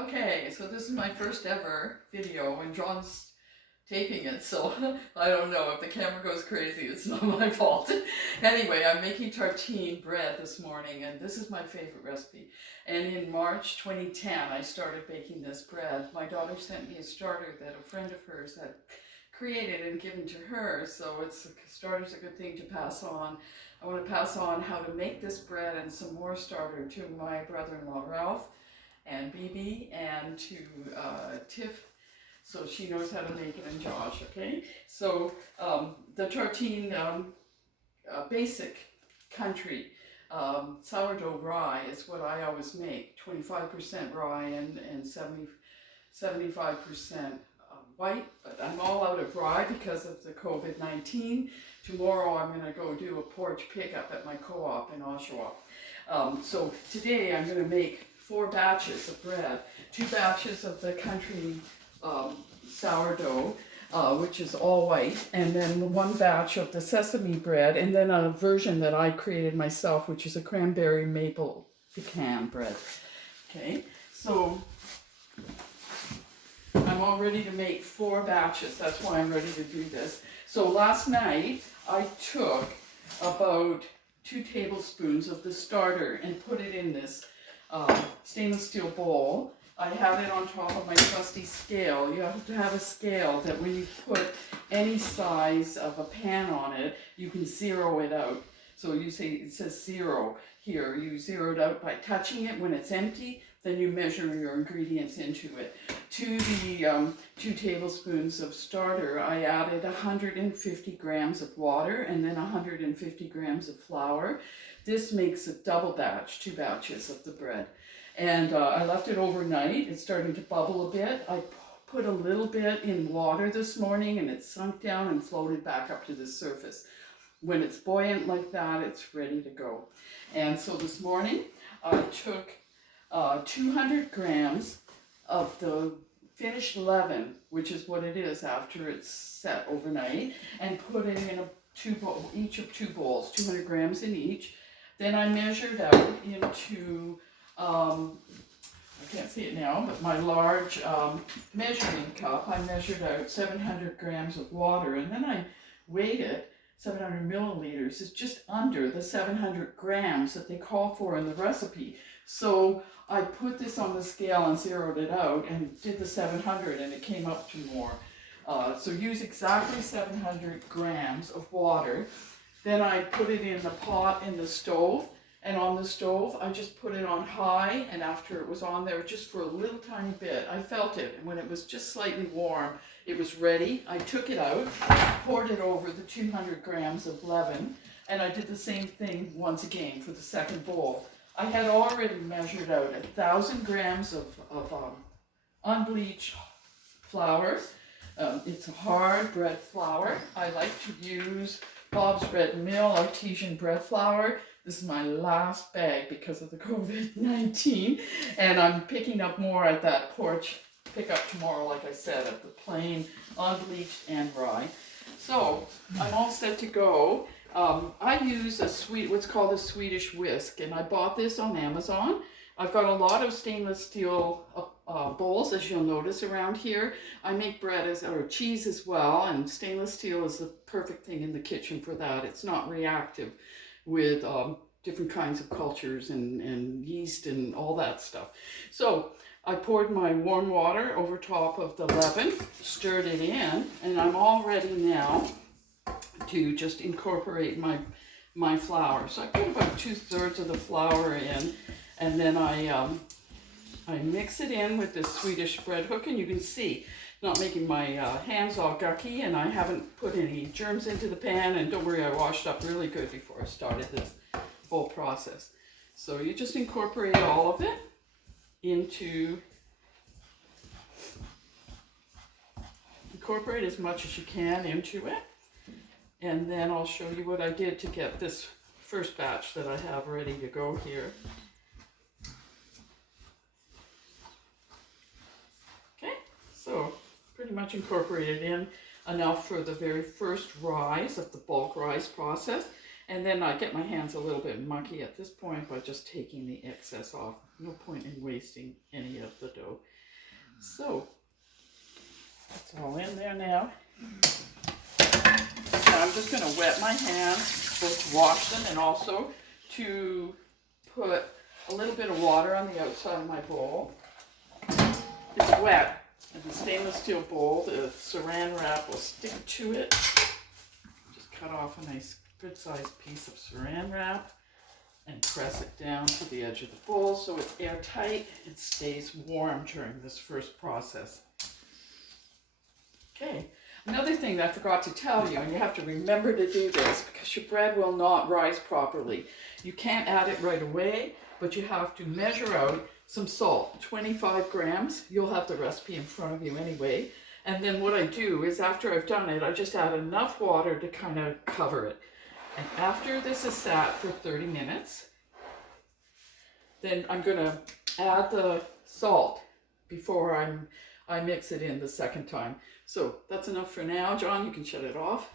Okay, so this is my first ever video and John's taping it, so I don't know. If the camera goes crazy, it's not my fault. Anyway, I'm making tartine bread this morning, and this is my favorite recipe. And in March 2010, I started baking this bread. My daughter sent me a starter that a friend of hers had created and given to her, so starter's a good thing to pass on. I want to pass on how to make this bread and some more starter to my brother-in-law Ralph and BB and to Tiff, so she knows how to make it, and Josh, okay? So the tartine basic country sourdough rye is what I always make, 25% rye and 75% white, but I'm all out of rye because of the COVID-19. Tomorrow I'm going to go do a porch pickup at my co-op in Oshawa. So today I'm going to make 4 batches of bread, 2 batches of the country sourdough, which is all white, and then 1 batch of the sesame bread, and then a version that I created myself, which is a cranberry maple pecan bread. Okay, so I'm all ready to make 4 batches. That's why I'm ready to do this. So last night I took about 2 tablespoons of the starter and put it in this stainless steel bowl. I have it on top of my trusty scale. You have to have a scale that when you put any size of a pan on it, you can zero it out. So you say, it says 0 here. You zero it out by touching it when it's empty. Then you measure your ingredients into it. To the 2 tablespoons of starter, I added 150 grams of water and then 150 grams of flour. This makes a double batch, 2 batches of the bread. And I left it overnight. It's starting to bubble a bit. I put a little bit in water this morning and it sunk down and floated back up to the surface. When it's buoyant like that, it's ready to go. And so this morning I took 200 grams of the finished leaven, which is what it is after it's set overnight, and put it in each of 2 bowls, 200 grams in each. Then I measured out into, I can't see it now, but my large measuring cup, I measured out 700 grams of water, and then I weighed it. 700 milliliters is just under the 700 grams that they call for in the recipe. So I put this on the scale and zeroed it out and did the 700, and it came up to more. So use exactly 700 grams of water. Then I put it in the pot in the stove, and on the stove I just put it on high, and after it was on there just for a little tiny bit, I felt it, and when it was just slightly warm, it was ready. I took it out, poured it over the 200 grams of leaven, and I did the same thing once again for the second bowl. I had already measured out 1,000 grams of unbleached flour. It's a hard bread flour. I like to use Bob's Red Mill artesian bread flour. This is my last bag because of the COVID-19, and I'm picking up more at that porch pickup tomorrow, like I said, at the plain, unbleached, and rye. So I'm all set to go. I use what's called a Swedish whisk, and I bought this on Amazon. I've got a lot of stainless steel bowls, as you'll notice around here. I make bread or cheese as well, and stainless steel is the perfect thing in the kitchen for that. It's not reactive with different kinds of cultures and yeast and all that stuff. So I poured my warm water over top of the leaven, stirred it in, and I'm all ready now to just incorporate my flour. So I put about 2/3 of the flour in, and then I mix it in with this Swedish bread hook, and you can see, not making my hands all gucky, and I haven't put any germs into the pan, and don't worry, I washed up really good before I started this whole process. So you just incorporate all of it incorporate as much as you can into it, and then I'll show you what I did to get this first batch that I have ready to go here. Okay, so pretty much incorporated in enough for the very first rise of the bulk rise process, And then I get my hands a little bit mucky at this point by just taking the excess off. No point in wasting any of the dough. So, it's all in there now. Now I'm just going to wet my hands, both to wash them and also to put a little bit of water on the outside of my bowl. It's wet, and the stainless steel bowl, the saran wrap will stick to it. Just cut off a nice good sized piece of saran wrap and press it down to the edge of the bowl so it's airtight and stays warm during this first process. Okay, another thing that I forgot to tell you, and you have to remember to do this because your bread will not rise properly. You can't add it right away, but you have to measure out some salt, 25 grams. You'll have the recipe in front of you anyway. And then what I do is after I've done it, I just add enough water to kind of cover it. And after this is sat for 30 minutes, then I'm going to add the salt before I mix it in the second time. So that's enough for now. John, you can shut it off.